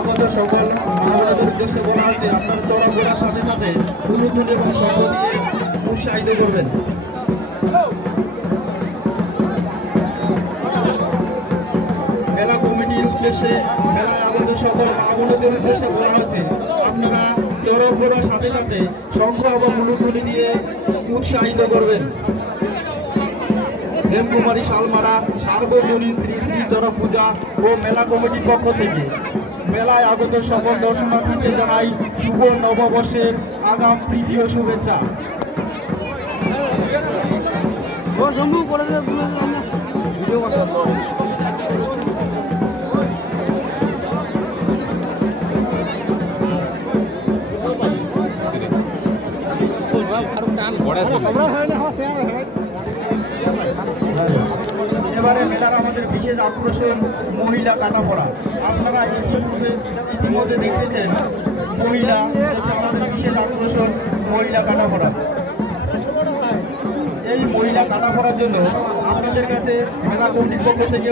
আমাদের সকল আমাদের উদ্দেশ্যে বলা হয়েছে আপনারা চলাফেরার সাথে সাথে উলুধুল এবং শব্দ দিয়ে উৎসাহিত করবেন। মেলা কমিটির উদ্দেশ্যে মেলায় আমাদের সকল আমাদের উদ্দেশ্যে বলা হয়েছে আপনারা চলাফেরার সাথে সাথে শঙ্খ এবং উলুধুলি দিয়ে উৎসাহিত করবেন। দেবকুমারী শালমারা সার্বজনীন শ্রী শ্রী দরা পূজা ও মেলা কমিটির পক্ষ থেকে মেলায় আগত সকল দর্শনার্থীকে জানাই শুভ নববর্ষের আগাম প্রীতি ও শুভেচ্ছা। এবারে মেলার আমাদের বিশেষ আকর্ষণ মহিলা কাটাপড়া। আপনারা ইতিমধ্যে দেখতেছেন মহিলা আমাদের বিশেষ আকর্ষণ মহিলা কাটাপড়া। এই মহিলা কাটাপড়ার জন্য আপনাদের কাছে মেলা কর্তৃপক্ষ থেকে